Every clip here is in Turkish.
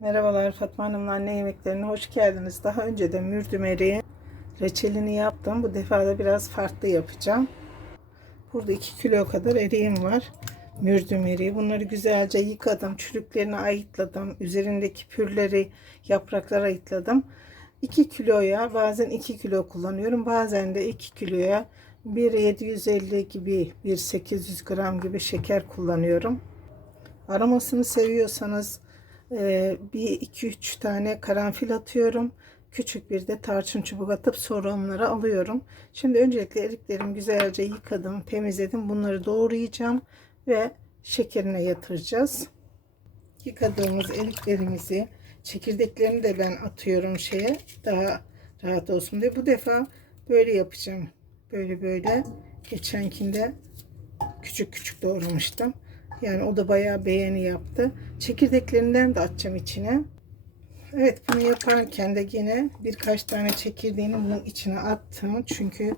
Merhabalar Fatma Hanım'la anne yemeklerine hoş geldiniz. Daha önce de mürdüm eriği reçelini yaptım. Bu defa da biraz farklı yapacağım. Burada 2 kilo kadar eriğim var. Mürdüm eriği. Bunları güzelce yıkadım. Çürüklerini ayıtladım. Üzerindeki pürleri, yaprakları ayıtladım. 2 kiloya bazen 2 kilo kullanıyorum. Bazen de 2 kiloya 1.750 gibi 1.800 gram gibi şeker kullanıyorum. Aromasını seviyorsanız ee, bir iki üç tane karanfil atıyorum. Küçük bir de tarçın çubuk atıp sonra onları alıyorum. Şimdi öncelikle eriklerimi güzelce yıkadım, temizledim. Bunları doğrayacağım ve şekerine yatıracağız. Yıkadığımız eriklerimizi, çekirdeklerini de ben atıyorum şeye daha rahat olsun diye. Bu defa böyle yapacağım. Böyle böyle. Geçenkinde küçük küçük doğramıştım. Yani o da bayağı beğeni yaptı. Çekirdeklerinden de atacağım içine. Evet bunu yaparken de yine birkaç tane çekirdeğini bunun içine attım. Çünkü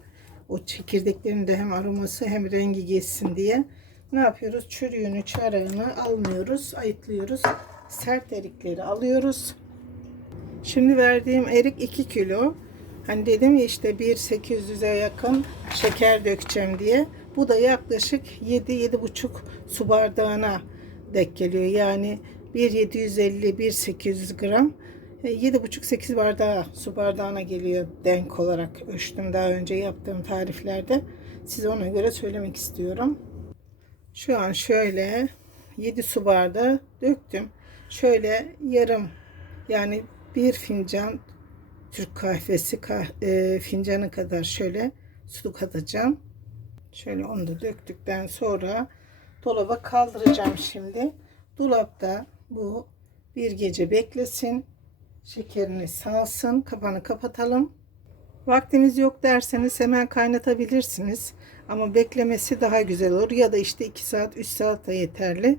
o çekirdeklerin de hem aroması hem rengi geçsin diye. Ne yapıyoruz? Çürüğünü, çarağını almıyoruz, ayıtlıyoruz. Sert erikleri alıyoruz. Şimdi verdiğim erik 2 kilo. Hani dedim ya işte 1.800'e yakın şeker dökeceğim diye. Bu da yaklaşık 7-7,5 su bardağına denk geliyor. Yani 1.750-1.800 gram 7,5-8 bardağı su bardağına geliyor denk olarak ölçtüm daha önce yaptığım tariflerde. Size ona göre söylemek istiyorum. Şu an şöyle 7 su bardağı döktüm. Şöyle yarım yani bir fincan Türk kahvesi kah e, fincanı kadar şöyle su katacağım. Şöyle onu da döktükten sonra dolaba kaldıracağım şimdi. Dolapta bu bir gece beklesin. Şekerini salsın. Kapağını kapatalım. Vaktiniz yok derseniz hemen kaynatabilirsiniz. Ama beklemesi daha güzel olur. Ya da işte 2 saat 3 saat de yeterli.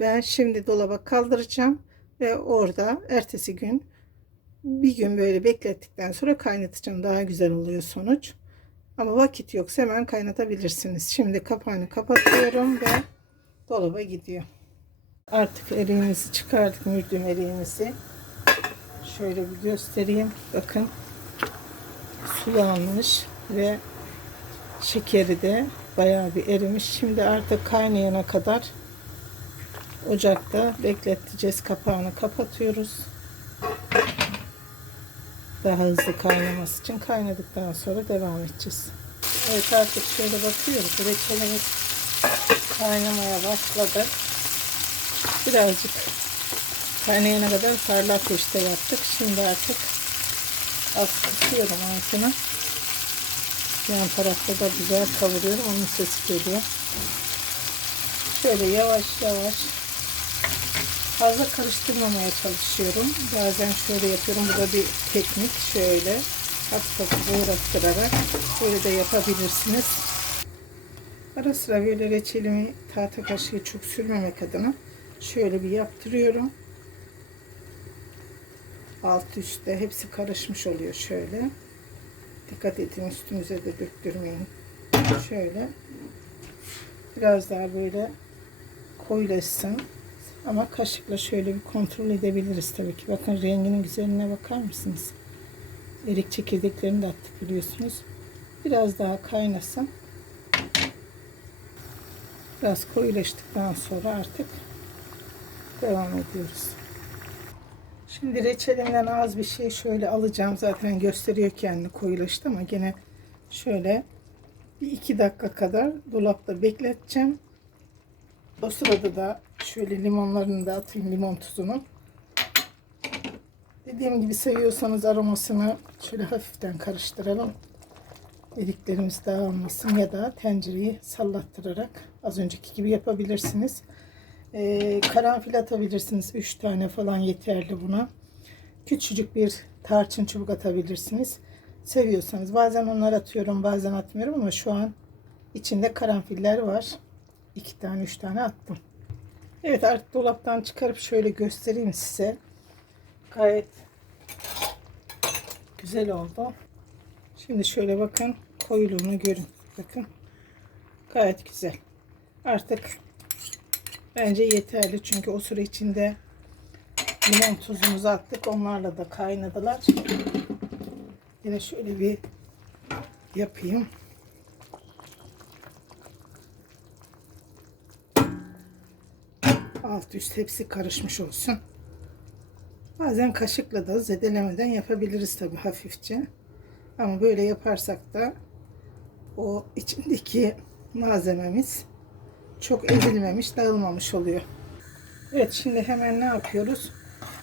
Ben şimdi dolaba kaldıracağım. Ve orada ertesi gün bir gün böyle beklettikten sonra kaynatacağım. Daha güzel oluyor sonuç. Ama vakit yoksa hemen kaynatabilirsiniz. Şimdi kapağını kapatıyorum ve dolaba gidiyor. Artık eriğimizi çıkardık. Mürdüm eriğimizi. Şöyle bir göstereyim. Bakın sulanmış ve şekeri de bayağı bir erimiş. Şimdi artık kaynayana kadar ocakta bekleteceğiz. Kapağını kapatıyoruz. Daha hızlı kaynaması için kaynadıktan sonra devam edeceğiz. Evet artık şöyle bakıyoruz. Reçelimiz kaynamaya başladı. Birazcık kaynayana kadar farlı ateşte yaptık. Şimdi artık az kısıyorum altını. Yan tarafta da güzel kavuruyorum. Onun sesi geliyor. Şöyle yavaş yavaş fazla karıştırmamaya çalışıyorum. Bazen şöyle yapıyorum. Bu da bir teknik. Şöyle hafif hafif uğraştırarak böyle de yapabilirsiniz. Ara sıra böyle reçelimi tahta kaşığı çok sürmemek adına şöyle bir yaptırıyorum. Alt üstte hepsi karışmış oluyor şöyle. Dikkat edin üstünüze de döktürmeyin. Şöyle biraz daha böyle koyulaşsın. Ama kaşıkla şöyle bir kontrol edebiliriz tabii ki. Bakın renginin güzelliğine bakar mısınız? Erik çekirdeklerini de attık biliyorsunuz. Biraz daha kaynasın. Biraz koyulaştıktan sonra artık devam ediyoruz. Şimdi reçelinden az bir şey şöyle alacağım. Zaten gösteriyor kendini koyulaştı ama gene şöyle bir iki dakika kadar dolapta bekleteceğim. O sırada da şöyle limonlarını da atayım limon tuzunu. Dediğim gibi seviyorsanız aromasını şöyle hafiften karıştıralım. Eriklerimiz dağılmasın ya da tencereyi sallattırarak az önceki gibi yapabilirsiniz. Ee, karanfil atabilirsiniz. 3 tane falan yeterli buna. Küçücük bir tarçın çubuk atabilirsiniz. Seviyorsanız. Bazen onları atıyorum bazen atmıyorum ama şu an içinde karanfiller var. 2 tane 3 tane attım. Evet artık dolaptan çıkarıp şöyle göstereyim size. Gayet güzel oldu. Şimdi şöyle bakın koyuluğunu görün. Bakın gayet güzel. Artık bence yeterli çünkü o süre içinde limon tuzumuzu attık. Onlarla da kaynadılar. Yine şöyle bir yapayım. Alt üst hepsi karışmış olsun. Bazen kaşıkla da zedelemeden yapabiliriz tabi hafifçe. Ama böyle yaparsak da o içindeki malzememiz çok ezilmemiş, dağılmamış oluyor. Evet şimdi hemen ne yapıyoruz?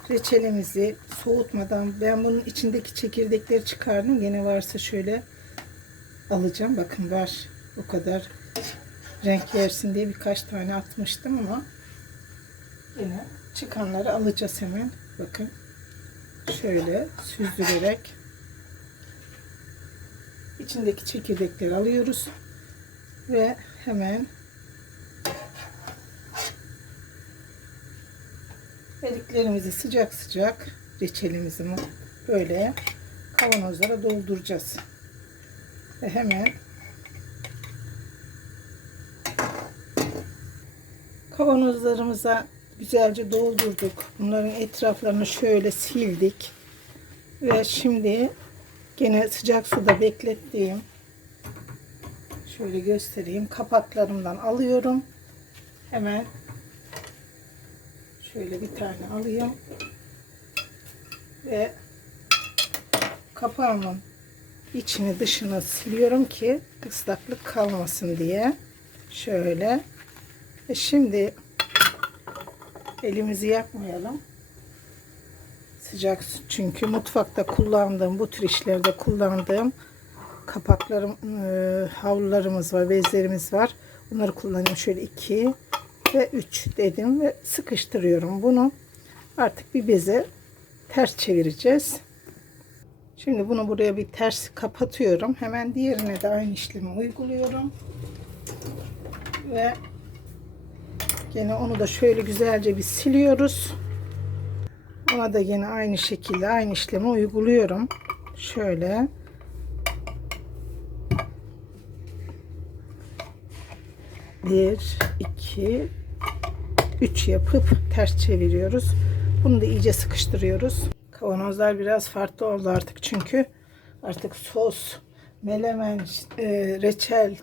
Reçelimizi soğutmadan ben bunun içindeki çekirdekleri çıkardım. Yine varsa şöyle alacağım. Bakın var o kadar renk versin diye birkaç tane atmıştım ama yine çıkanları alacağız hemen. Bakın şöyle süzdürerek içindeki çekirdekleri alıyoruz ve hemen Eriklerimizi sıcak sıcak reçelimizi mi böyle kavanozlara dolduracağız. Ve hemen kavanozlarımıza güzelce doldurduk. Bunların etraflarını şöyle sildik. Ve şimdi gene sıcak suda beklettiğim şöyle göstereyim. Kapaklarımdan alıyorum. Hemen Şöyle bir tane alayım. Ve kapağımın içini dışını siliyorum ki ıslaklık kalmasın diye. Şöyle. Ve şimdi elimizi yakmayalım. Sıcak su çünkü mutfakta kullandığım bu tür işlerde kullandığım kapaklarım e, havlularımız var, bezlerimiz var. Bunları kullanıyorum. Şöyle iki ve 3 dedim ve sıkıştırıyorum bunu. Artık bir beze ters çevireceğiz. Şimdi bunu buraya bir ters kapatıyorum. Hemen diğerine de aynı işlemi uyguluyorum. Ve gene onu da şöyle güzelce bir siliyoruz. Ona da yine aynı şekilde aynı işlemi uyguluyorum. Şöyle. Bir, iki, 3 yapıp ters çeviriyoruz. Bunu da iyice sıkıştırıyoruz. Kavanozlar biraz farklı oldu artık çünkü artık sos, melemen, e, reçel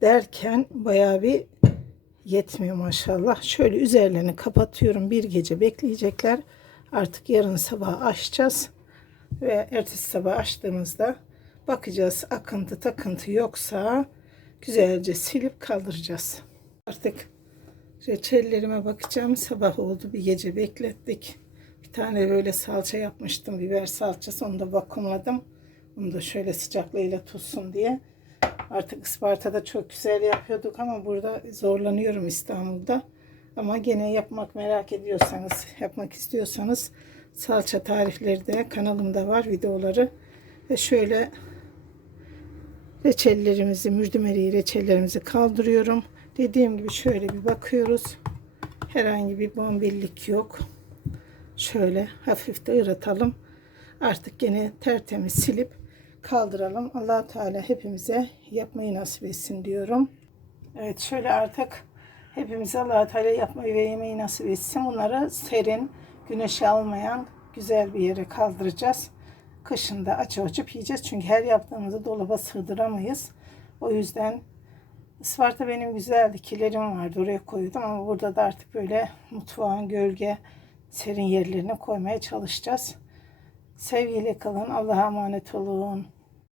derken bayağı bir yetmiyor maşallah. Şöyle üzerlerini kapatıyorum. Bir gece bekleyecekler. Artık yarın sabah açacağız. Ve ertesi sabah açtığımızda bakacağız akıntı takıntı yoksa güzelce silip kaldıracağız. Artık Reçellerime bakacağım. Sabah oldu. Bir gece beklettik. Bir tane böyle salça yapmıştım. Biber salçası. Onu da vakumladım. Onu da şöyle sıcaklığıyla tutsun diye. Artık Isparta'da çok güzel yapıyorduk ama burada zorlanıyorum İstanbul'da. Ama gene yapmak merak ediyorsanız, yapmak istiyorsanız salça tarifleri de kanalımda var videoları. Ve şöyle reçellerimizi, mürdümeri reçellerimizi kaldırıyorum. Dediğim gibi şöyle bir bakıyoruz. Herhangi bir bombillik yok. Şöyle hafif de ıratalım. Artık gene tertemiz silip kaldıralım. allah Teala hepimize yapmayı nasip etsin diyorum. Evet şöyle artık hepimize allah Teala yapmayı ve yemeği nasip etsin. Bunları serin, güneşe almayan güzel bir yere kaldıracağız. Kışında açı açıp yiyeceğiz. Çünkü her yaptığımızı dolaba sığdıramayız. O yüzden Isparta benim güzeldi. Kilerim vardı. Oraya koydum ama burada da artık böyle mutfağın gölge serin yerlerine koymaya çalışacağız. Sevgiyle kalın. Allah'a emanet olun.